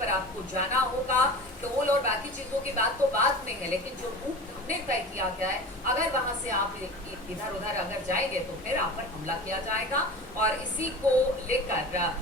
पर आपको जाना होगा। टोल और बाकी चीजों की बात तो बाद में है, लेकिन जो रूट हमने तय किया गया है, अगर वहां से आप इधर उधर अगर जाएंगे तो फिर आप पर हमला किया जाएगा। और इसी को लेकर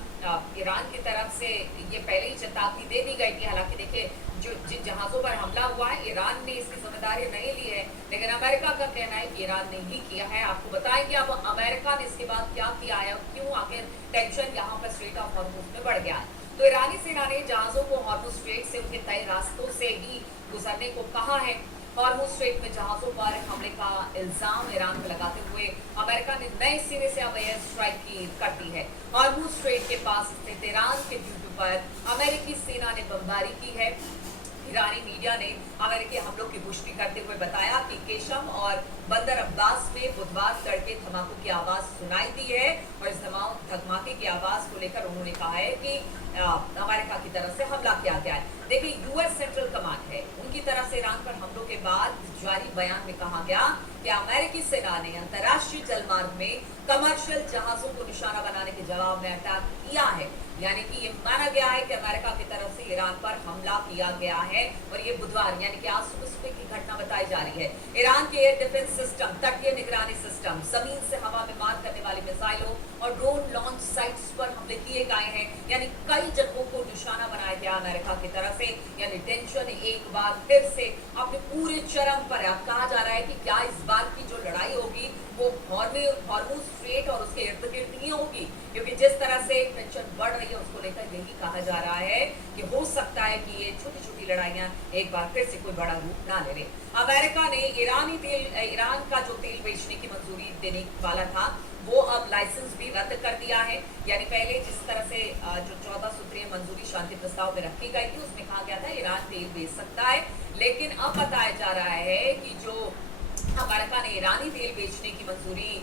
ईरान की तरफ से ये पहले ही चेतावनी दे दी गई थी। हालांकि देखिए, जो जिन जहाजों पर हमला हुआ है, ईरान ने इसकी जिम्मेदारी नहीं ली है, लेकिन अमेरिका का कहना है कि ईरान ने ही किया है। आपको बताएंगे अब अमेरिका ने इसके बाद क्या किया है और क्यों आखिर टेंशन यहाँ पर स्ट्रेट ऑफ हॉर्मुज में बढ़ गया है। तो ईरानी सेना ने जहाजों को हॉर्मुज स्ट्रेट से उनके तय रास्तों से ही गुजरने को कहा है। हॉर्मुज स्ट्रेट में जहाजों पर हमले का इल्जाम ईरान पर लगाते हुए अमेरिका ने नए सिरे से अब एयर स्ट्राइक की कर दी है। हॉर्मुज स्ट्रेट के पास स्थित ईरान के द्वीप पर अमेरिकी सेना ने बमबारी की है। ईरानी मीडिया ने अमेरिकी हमलों की पुष्टि करते हुए बताया कि केशम और बंदर अब्बास में बुधवार तड़के धमाकों की आवाज सुनाई दी है और इस धमाके की आवाज को लेकर उन्होंने कहा है कि अमेरिका की तरफ से हमला किया गया है। देखिए, यूएस सेंट्रल कमांड है, उनकी तरफ से ईरान पर हमलों के बाद जारी बयान में कहा गया कि अमेरिकी सेना ने अंतर्राष्ट्रीय जलमार्ग में कमर्शियल जहाजों को निशाना बनाने के जवाब में अटैक किया है। यानी कि ये माना गया है कि अमेरिका की तरफ से ईरान पर हमला किया गया है और ये बुधवार यानी कि आज सुबह की घटना बताई जा रही है। ईरान के एयर डिफेंस सिस्टम, तटीय निगरानी सिस्टम, जमीन से हवा में मार करने वाली मिसाइलों और ड्रोन लॉन्च साइट्स पर हमले किए गए हैं। यानी कई जगहों को निशाना बनाया गया अमेरिका की तरफ से। यानी टेंशन एक बार फिर से अपने पूरे चरम पर है। अब कहा जा रहा है कि क्या इस बार की जो लड़ाई होगी वो हॉर्मुज स्ट्रेट और उसके इर्द गिर्द नहीं होगी, क्योंकि जिस तरह से टेंशन बढ़ रही है उसको लेकर यही कहा जा रहा है कि हो सकता है कि ये छोटी छोटी लड़ाइयां एक बार फिर से कोई बड़ा रूप ना ले। अमेरिका ने ईरान का जो तेल बेचने की मंजूरी देने वाला था वो अब लाइसेंस भी रद्द कर दिया है। यानी पहले जिस तरह से जो 14 सूत्रीय मंजूरी शांति प्रस्ताव में रखी गई थी उसमें कहा गया था ईरान तेल बेच सकता है, लेकिन अब बताया जा रहा है कि जो अमेरिका ने ईरानी तेल बेचने की मंजूरी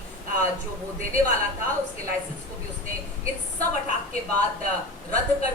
जो वो देने वाला था उसके लाइसेंस को भी उसने इन सब अटैक के बाद रद्द कर दिया